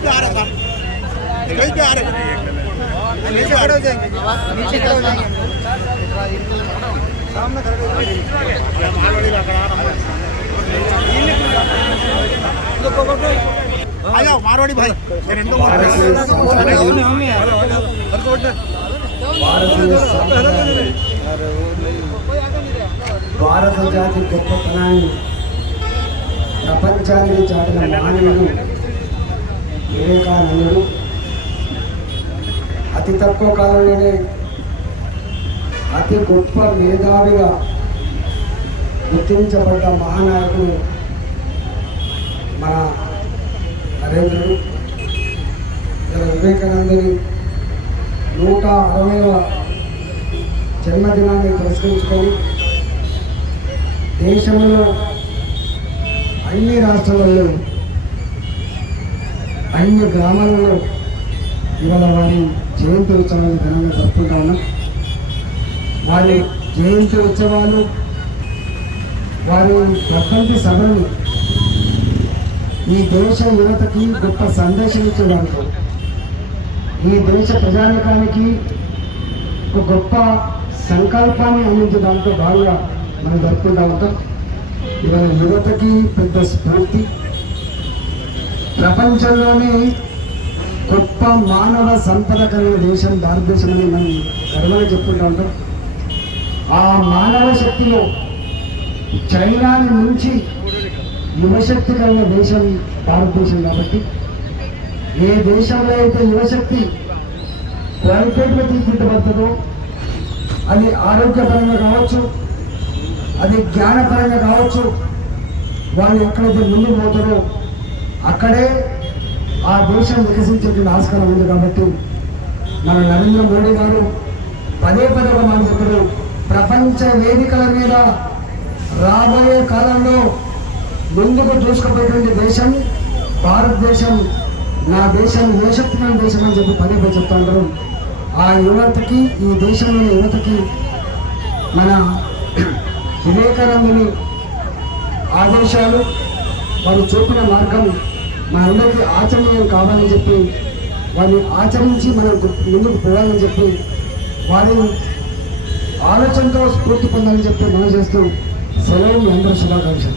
पे आ रहा था स्टेज पे आ रहे नीचे खड़े हो जाएँगे नीचे खड़े हो जाएँगे सामने खड़े हो जाएँगे आ जाओ मारवाड़ी भाई तेरे इनको భారత జాతి గొప్పతనాన్ని ప్రపంచానికి చాటిన మానవుడు వివేకానందుడు. అతి తక్కువ కాలంలోనే అతి గొప్ప మేధావిగా గుర్తించబడ్డ మహానాయకుడు మన నరేంద్రుడు. ఇలా వివేకానందుని నూట అరవైవ జన్మదినాన్ని పురస్కరించుకొని దేశంలో అన్ని రాష్ట్రాలలో అన్ని గ్రామాలలో ఇవాళ వారి జయంతి ఉత్సవాలు ఘనంగా జరుపుకుంటా ఉన్నాం. వారి జయంతి ఉత్సవాలు వారి ప్రపంచ సభలు ఈ దేశ యువతకి గొప్ప సందేశం ఇచ్చేవారు ఈ దేశ ప్రజానికానికి ఒక గొప్ప సంకల్పాన్ని అందించడంతో బాగా మనం జరుపుకుంటా ఉంటాం. ఇవాళ యువతకి పెద్ద స్ఫూర్తి. ప్రపంచంలోనే గొప్ప మానవ సంపద కలిగిన దేశం భారతదేశం అని మనం గర్వంగా చెప్పుకుంటా ఉంటాం. ఆ మానవ శక్తిలో చైనాని నుంచి యువశక్తి కలిగిన దేశం భారతదేశం కాబట్టి ఏ దేశంలో అయితే యువశక్తి ప్రైవేట్లో తీర్చిదిద్దబడుతుందో అది ఆరోగ్యపరంగా కావచ్చు అది జ్ఞానపరంగా కావచ్చు. వాళ్ళు ఎక్కడైతే ముందు పోతారో అక్కడే ఆ దేశం వికసించేటువంటి ఆస్కారం ఉంది కాబట్టి మన నరేంద్ర మోడీ గారు పదే పదే ఒక మాట చెప్పారు. ప్రపంచ వేదికల మీద రాబోయే కాలంలో ముందుకు దూసుకుపోయేటువంటి దేశం భారతదేశం నా దేశం యువశక్తిమైన దేశం అని చెప్పి పదే పదే చెప్తా ఉంటారు. ఆ యువతకి ఈ దేశంలోని యువతకి మన వివేకానందుని ఆదేశాలు వారు చూపిన మార్గం మనందరికీ ఆచరణీయం కావాలని చెప్పి వారిని ఆచరించి మనం ముందుకు పోవాలని చెప్పి వారి ఆలోచనతో స్ఫూర్తి పొందాలని చెప్పి మనం చేస్తూ సెలవు మీ అందరూ శుభాకాంక్షలు.